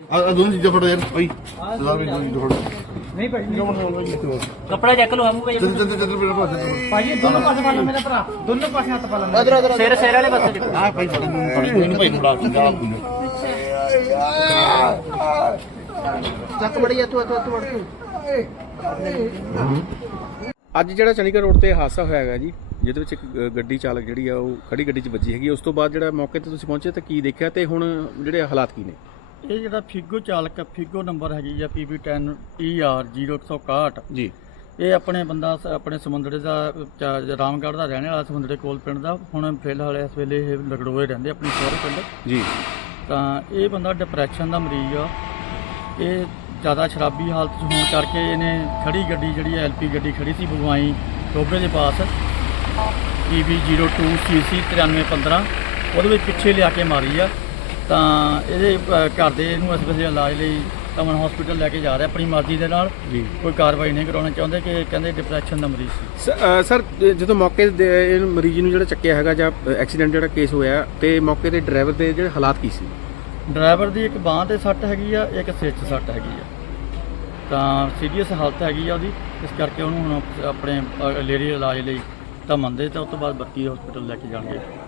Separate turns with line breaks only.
दोनों चीजें फटो यार भाई सरदार भाई दोनों चीजें फटो
नहीं भाई
कपड़ा चेक लो हम भाई
चल चल चल मेरे पास
भाई दोनों पासे पा लो मेरा भरा दोनों पासे हाथ पा लो
सिर सिर वाले पासे देखो
हां भाई थोड़ी नहीं भाई मुड़ा पंजाब
ਚੱਕ ਬੜੀ ਤੂੰ ਵੜ ਤੂੰ
ਅੱਜ ਜਿਹੜਾ ਚੰਡੀਗੜ੍ਹ ਰੋਡ ਤੇ ਹਾਦਸਾ ਹੋਇਆ ਹੈਗਾ ਜੀ, ਜਿਹਦੇ ਵਿੱਚ ਇੱਕ ਗੱਡੀ ਚਾਲਕ ਜਿਹੜੀ ਆ ਉਹ ਖੜੀ ਗੱਡੀ 'ਚ ਵੱਜੀ ਹੈਗੀ। ਉਸ ਤੋਂ ਬਾਅਦ ਜਿਹੜਾ ਮੌਕੇ ਤੇ ਤੁਸੀਂ ਪਹੁੰਚੇ ਤਾਂ ਕੀ ਦੇਖਿਆ ਤੇ ਹੁਣ ਜਿਹੜੇ ਹਾਲਾਤ ਕੀ ਨੇ?
ਇਹ ਜਿਹੜਾ ਫਿਗੋ ਚਾਲਕ ਫਿਗੋ ਨੰਬਰ ਹੈਗੀ ਆ PB10 ER 0161
ਜੀ,
ਇਹ ਆਪਣੇ ਬੰਦਾ ਆਪਣੇ ਸਮੁੰਦੜੇ ਦਾ ਰਾਮਗੜ੍ਹ ਦਾ ਰਹਿਣ ਵਾਲਾ, ਸਮੁੰਦੜੇ ਕੋਲ ਪਿੰਡ ਦਾ। ਹੁਣ ਫਿਲਹਾਲ ਇਸ ਵੇਲੇ ਇਹ ਲਗੜੋਏ ਰਹਿੰਦੇ ਆਪਣੀ ਸਹੁਰੇ ਪਿੰਡ।
ਜੀ,
ਤਾਂ ਇਹ ਬੰਦਾ ਡਿਪਰੈਸ਼ਨ ਦਾ ਮਰੀਜ਼ ਆ। ਇਹ ਜ਼ਿਆਦਾ ਸ਼ਰਾਬੀ ਹਾਲਤ 'ਚ ਹੋਣ ਕਰਕੇ ਇਹਨੇ ਖੜੀ ਗੱਡੀ ਜਿਹੜੀ LP ਗੱਡੀ ਖੜੀ ਸੀ ਬਗਵਾਈ ਟੋਬੇ ਦੇ ਪਾਸ PB02 CC 9315 ਉਹਦੇ ਵਿੱਚ ਪਿੱਛੇ ਲਿਆ ਕੇ ਮਾਰੀ ਆ। ਤਾਂ ਇਹਦੇ ਘਰ ਦੇ ਇਹਨੂੰ ਇਸ ਵੇਲੇ ਇਲਾਜ ਲਈ ਤਮਨ ਹਸਪੀਟਲ ਲੈ ਕੇ ਜਾ ਰਹੇ ਆਪਣੀ ਮਰਜ਼ੀ ਦੇ ਨਾਲ।
ਜੀ,
ਕੋਈ ਕਾਰਵਾਈ ਨਹੀਂ ਕਰਾਉਣਾ ਚਾਹੁੰਦੇ ਕਿ ਕਹਿੰਦੇ ਡਿਪਰੈਸ਼ਨ ਦਾ ਮਰੀਜ਼ ਸੀ।
ਸਰ ਜਦੋਂ ਮੌਕੇ ਤੇ ਇਹ ਮਰੀਜ਼ ਨੂੰ ਜਿਹੜਾ ਚੱਕਿਆ ਹੈਗਾ ਜਾਂ ਐਕਸੀਡੈਂਟ ਜਿਹੜਾ ਕੇਸ ਹੋਇਆ ਤੇ ਮੌਕੇ ਤੇ ਡਰਾਈਵਰ ਦੇ ਜਿਹੜੇ ਹਾਲਾਤ ਕੀ ਸੀ?
ਡਰਾਈਵਰ ਦੀ ਇੱਕ ਬਾਂਹ ਤੇ ਸੱਟ ਹੈਗੀ ਆ, ਇੱਕ ਸਿਰ 'ਚ ਸੱਟ ਹੈਗੀ ਆ। ਤਾਂ ਸੀਰੀਅਸ ਹਾਲਤ ਹੈਗੀ ਆ ਉਹਦੀ, ਇਸ ਕਰਕੇ ਉਹਨੂੰ ਹੁਣ ਆਪਣੇ ਲੇਰੀ ਇਲਾਜ ਲਈ ਤਾਂ ਮੰਨਦੇ ਤਾਂ ਉਸ ਤੋਂ ਬਾਅਦ 32 ਹਸਪੀਟਲ ਲੈ ਕੇ ਜਾਣਗੇ।